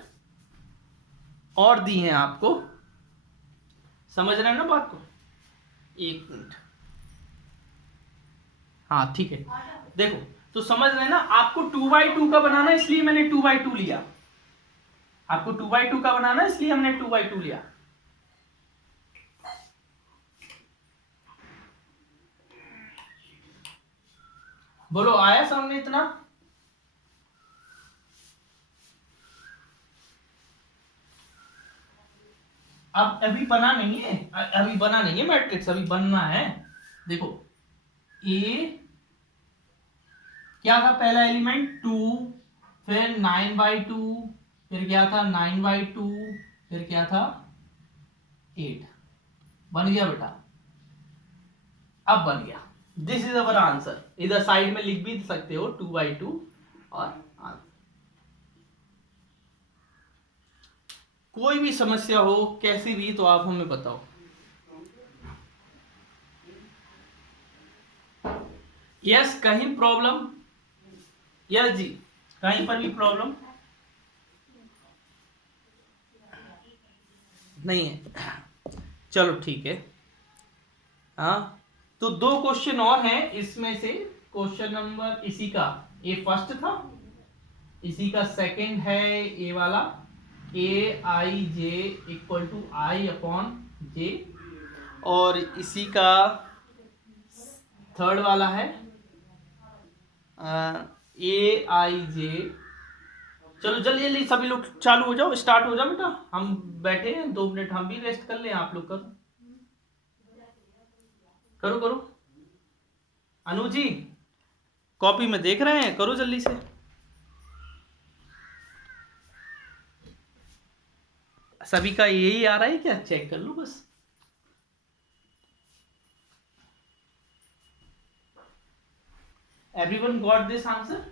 और दी हैं आपको, समझ रहे हैं ना बात को। एक मिनट, हाँ ठीक है, देखो तो समझ रहे हैं ना, आपको 2x2 का बनाना है, इसलिए मैंने 2x2 लिया, आपको 2x2 का बनाना है, इसलिए हमने 2x2 लिया। बोलो आया सामने इतना, अब अभी बना नहीं है, अभी बना नहीं है मैट्रिक्स, अभी बनना है। देखो ए क्या था, पहला एलिमेंट 2, फिर 9/2, फिर क्या था 9/2, फिर क्या था 8, बन गया बेटा, अब बन गया। This is our answer. इधर साइड में लिख भी सकते हो 2/2 और आंसर। कोई भी समस्या हो कैसी भी तो आप हमें बताओ। यस, कहीं प्रॉब्लम? यस जी, कहीं पर भी प्रॉब्लम नहीं है? चलो ठीक है। हाँ, तो 2 क्वेश्चन और हैं इसमें से। क्वेश्चन नंबर इसी का ये फर्स्ट था, इसी का सेकंड है ये वाला, ए आई J equal to I upon जे, और इसी का थर्ड वाला है ए आई जे। चलो जल्दी जल्दी सभी लोग चालू हो जाओ, स्टार्ट हो जाओ बेटा। हम बैठे हैं 2 मिनट, हम भी रेस्ट कर लें, आप लोग करो करो करो। अनु जी कॉपी में देख रहे हैं, करो जल्दी से। सभी का यही आ रहा है क्या? चेक कर लो बस। Everyone got this answer?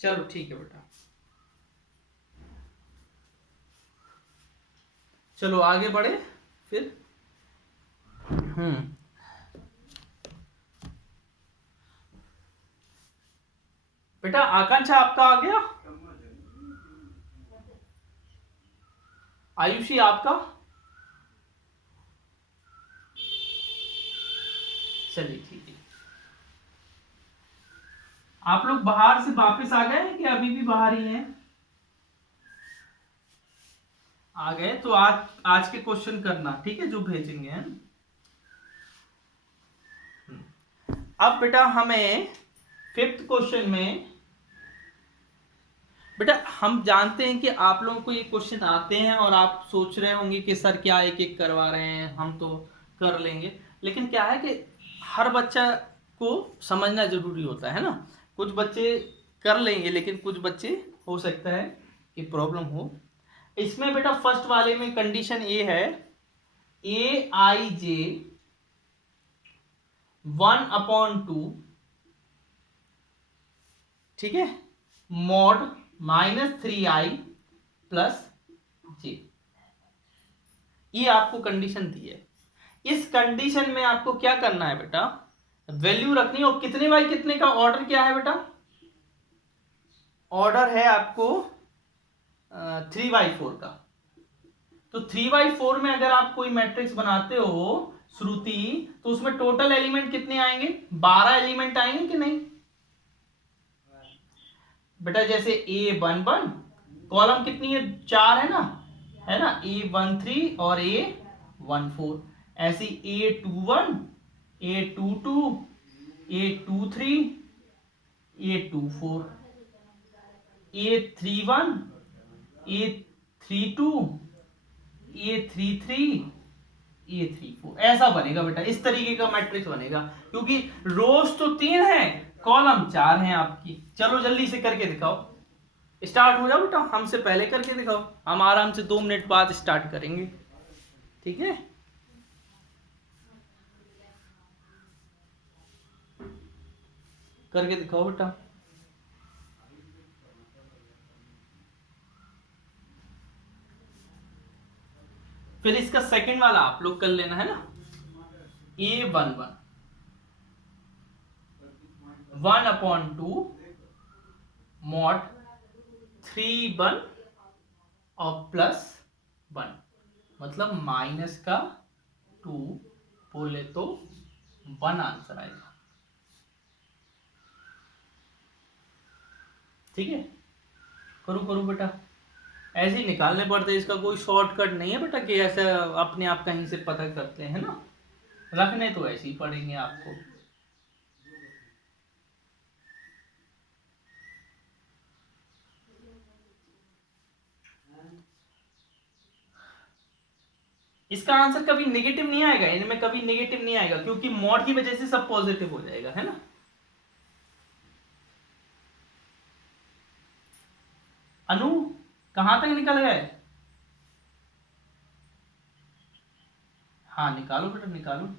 चलो ठीक है बेटा, चलो आगे बढ़े फिर। बेटा आकांक्षा आपका आ गया? आयुषी आपका? चलिए ठीक है। आप लोग बाहर से वापस आ गए कि अभी भी बाहर ही हैं? आ गए तो आज के क्वेश्चन करना, ठीक है, जो भेजेंगे हैं। अब बेटा हमें 5th क्वेश्चन में, बेटा हम जानते हैं कि आप लोगों को ये क्वेश्चन आते हैं और आप सोच रहे होंगे कि सर क्या एक एक करवा रहे हैं, हम तो कर लेंगे। लेकिन क्या है कि हर बच्चा को समझना जरूरी होता है ना। कुछ बच्चे कर लेंगे लेकिन कुछ बच्चे हो सकता है कि प्रॉब्लम हो। इसमें बेटा फर्स्ट वाले में कंडीशन ये है, ए आई जे 1/2, ठीक है, मॉड -3i प्लस जे, ये आपको कंडीशन दी है। इस कंडीशन में आपको क्या करना है बेटा? वैल्यू रखनी है। और कितने बाई कितने का ऑर्डर क्या है बेटा? ऑर्डर है आपको 3/4 का। तो 3/4 में अगर आप कोई मैट्रिक्स बनाते हो श्रुति, तो उसमें टोटल एलिमेंट कितने आएंगे? 12 एलिमेंट आएंगे कि नहीं बेटा? जैसे A11 कॉलम कितनी है? 4 है ना, A13 और A14। ऐसी A21, A22, A23, A24, A31, A32, A33, A34, ऐसा बनेगा बेटा। इस तरीके का मैट्रिक्स बनेगा, क्योंकि रोज तो 3 है, कॉलम 4 है आपकी। चलो जल्दी से करके दिखाओ, स्टार्ट हो जाओ बेटा। हमसे पहले करके दिखाओ, हम आराम से 2 मिनट बाद स्टार्ट करेंगे, ठीक है? करके दिखाओ बेटा। फिर इसका सेकंड वाला आप लोग कर लेना है ना, A11 1/2 मॉड 3/1 और +1, मतलब -2 बोले तो 1 आंसर आएगा, ठीक है? करो करो बेटा, ऐसे ही निकालने पड़ते हैं, इसका कोई शॉर्टकट नहीं है बेटा कि ऐसे अपने आप कहीं से पता करते हैं ना। रखने तो ऐसे ही पड़ेंगे आपको। इसका आंसर कभी नेगेटिव नहीं आएगा, इनमें कभी नेगेटिव नहीं आएगा, क्योंकि मॉड की वजह से सब पॉजिटिव हो जाएगा, है ना। अनु कहाँ तक निकल गए? हाँ निकालो बेटा निकालो।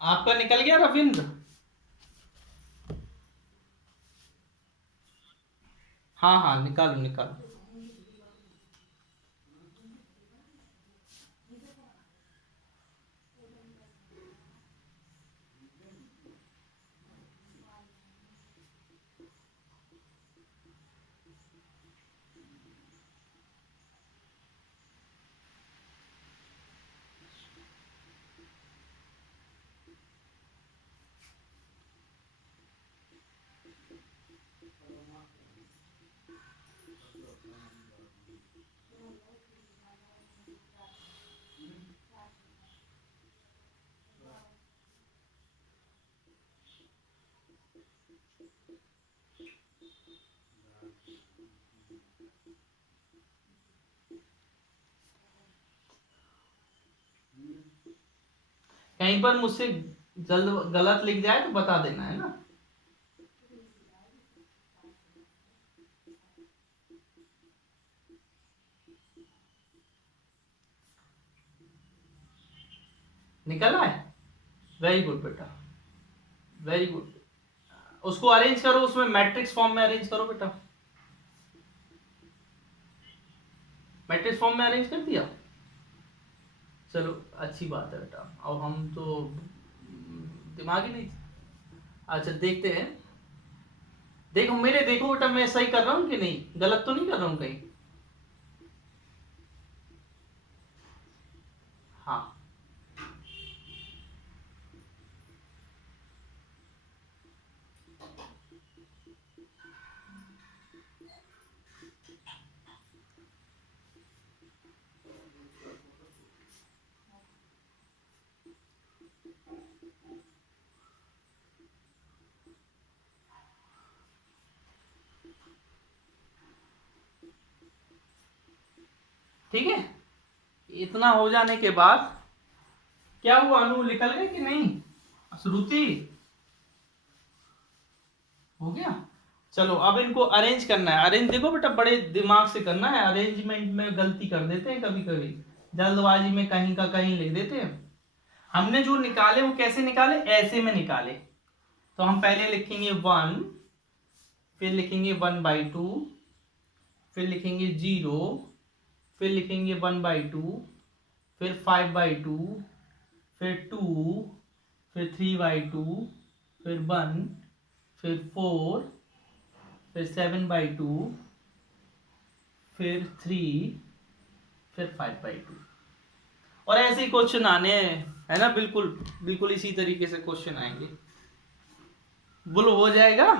आपका निकल गया रविंद्र? हाँ हाँ निकालो निकालो। कहीं पर मुझसे जल्द गलत लिख जाए तो बता देना है ना। निकल आए? वेरी गुड बेटा, वेरी गुड। उसको अरेंज करो, उसमें मैट्रिक्स फॉर्म में अरेंज करो बेटा। मैट्रिक्स फॉर्म में अरेंज कर दिया? चलो अच्छी बात है बेटा, अब हम तो दिमाग ही नहीं। अच्छा देखते हैं, देखो मेरे, देखो बेटा मैं सही कर रहा हूँ कि नहीं, गलत तो नहीं कर रहा हूँ कहीं? हाँ ठीक है। इतना हो जाने के बाद क्या हुआ, अनु निकल गए कि नहीं? श्रुति हो गया। चलो अब इनको अरेंज करना है। अरेंज देखो बेटा बड़े दिमाग से करना है, अरेंजमेंट में गलती कर देते हैं कभी कभी, जल्दबाजी में कहीं का कहीं लिख देते हैं। हमने जो निकाले वो कैसे निकाले, ऐसे में निकाले। तो हम पहले लिखेंगे 1, फिर लिखेंगे 1/2, फिर लिखेंगे 0, फिर लिखेंगे 1/2, फिर 5/2, फिर 2, फिर 3/2, फिर 1, फिर 4, फिर 7/2, फिर 3, फिर 5/2। और ऐसे ही क्वेश्चन आने हैं, है ना, बिल्कुल बिल्कुल इसी तरीके से क्वेश्चन आएंगे। बोलो हो जाएगा?